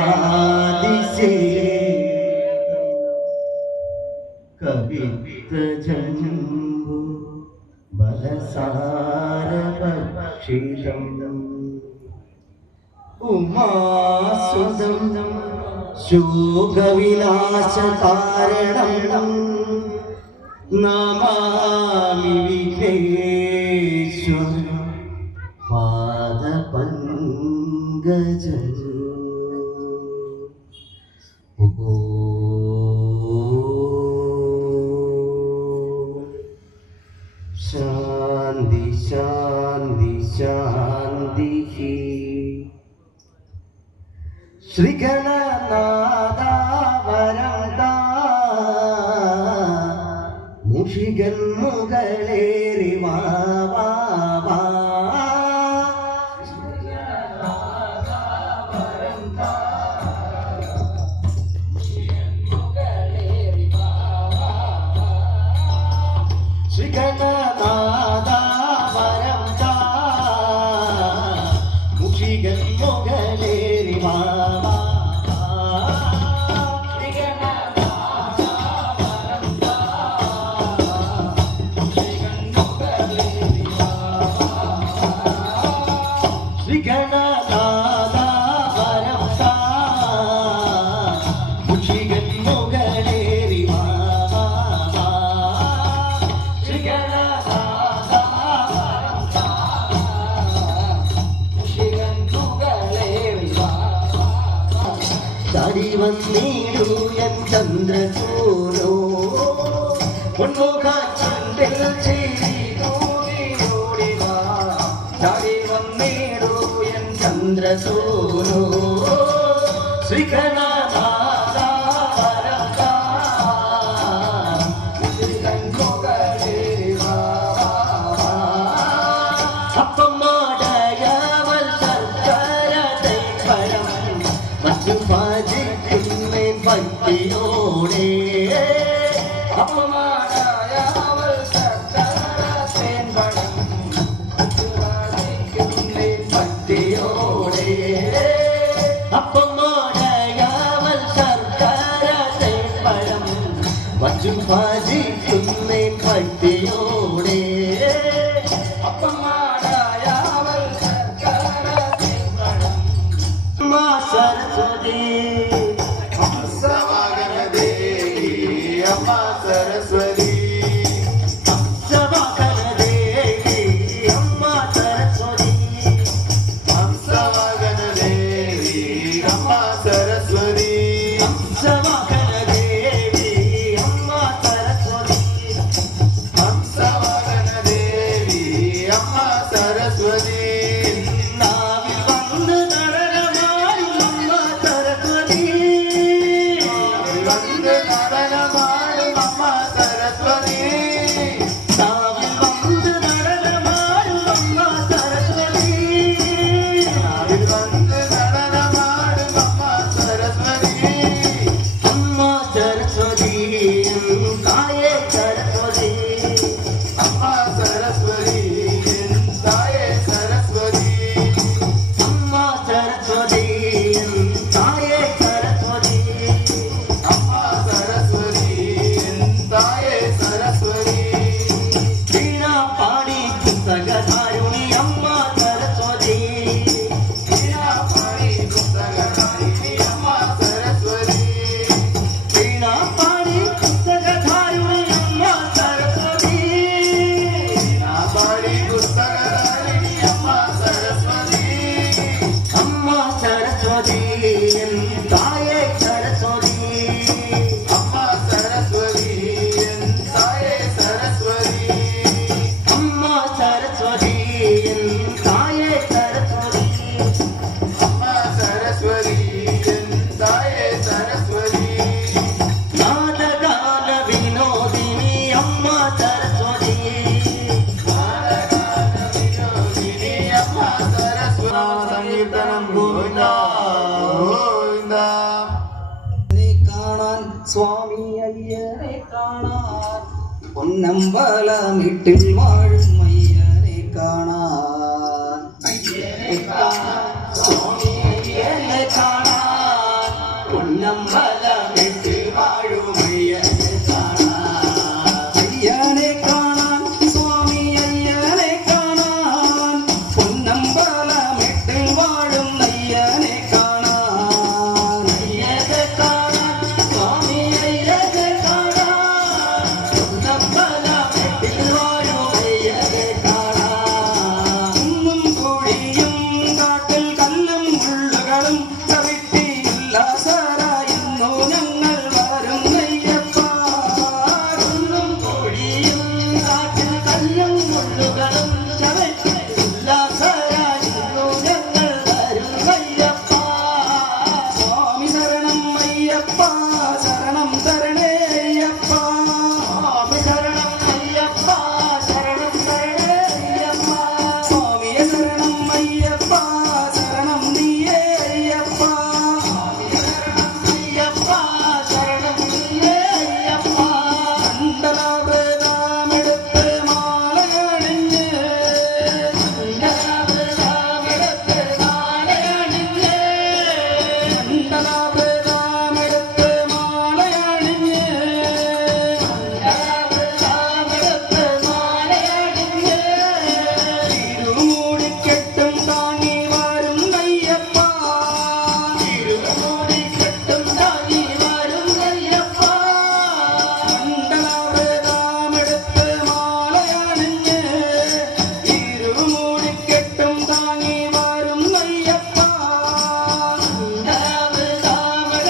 ഭൂതഗണാതിസേ കവിത്വജംബു ബലസാരഭക്ഷിതം ഉമാസുതം ശോകവിനാശകാരണം നമാമി വിഘ്നേശ്വരം പാദപങ്കജം. ശാന്തി ശാന്തി ശാന്തി. ശ്രീഗണനാഥ വരദാ മുഷികൻ മുകളേറി വാ ശ്രീഗണനാഥ വരദാ മുഷികൻ മുകളേറി വാ. വന്നീടു എൻ ചന്ദ്രസൂനോ പൊന്മുഖാച്ചിൽ ചെയ്തോടിവാ. ചാടി വന്നീടു എൻ ചന്ദ്രസൂനോ ശ്രീഗണനാഥ വരദാ മുഷികൻ മുകളേറി വാ. അപ്പമാടയവൾ ശർക്കര തൈപ്പഴം മറ്റു ഭക്തിയോടെ അപ്പമാടയവൾ ശർക്കര തേൻപഴം ഭക്തിയോടെ. അപ്പമാടയവൾ ശർക്കര തേൻപഴം വച്ചു ഭജിക്കുന്നേ ഭക്തിയോടെ. അപ്പമാടയവൾ ശർക്കര തേൻപഴം സരസ്വതി സരസ്വതി ഹംസവാഹനദേവി അമ്മ സരസ്വതി ഹംസവാഹനദേവി അമ്മ സരസ്വതി ഹംസവാഹനദേവി അമ്മ സരസ്വതി ഹംസവാഹനദേവി അമ്മ സരസ്വതി. നാവിൽ വന്ന് നടനമാടും അമ്മ സരസ്വതി വന്ന് നടനമാടും അമ്മ സരസ്വതി. നാവിൽ വന്ന് നടനമാടും അമ്മ സരസ്വതി നാവിൽ വന്ന് നടനമാടും അമ്മ സരസ്വതി. അമ്മ സരസ്വതി തായേ സരസ്വതി അമ്മ സരസ്വതി തായേ സരസ്വതി അമ്മ സരസ്വതി തായേ സരസ്വതി അമ്മ സരസ്വതി തായേ സരസ്വതി. വീണാ പാടി പുസ്തകധാരുണി അമ്മ സരസ്വതി വീണാ പാടി പുസ്തകധാരുണി അമ്മ സരസ്വതി വീണാ പാടി പുസ്തകധാരുണി അമ്മ സരസ്വതി വീണാ പാടി പുസ്തകധാരുണി അമ്മ സരസ്വതി അമ്മ സരസ്വതി തായേ സരസ്വതി അമ്മ സരസ്വതി തായേ സരസ്വതി അമ്മ സരസ്വതി തായേ സരസ്വതി അമ്മ സരസ്വതി തായേ സരസ്വതി. നാദഗാന വിനോദിനി അമ്മ സരസ്വതി നാദഗാന വിനോദിനി അമ്മ സരസ്വതി. സംകീർത്തനം ഗോവിന്ദ ഗോവിന്ദ. കാണാൻ സ്വാമി അയ്യനെ കാണാൻ പൊന്നമ്പലമിട്ടിൽ വാഴ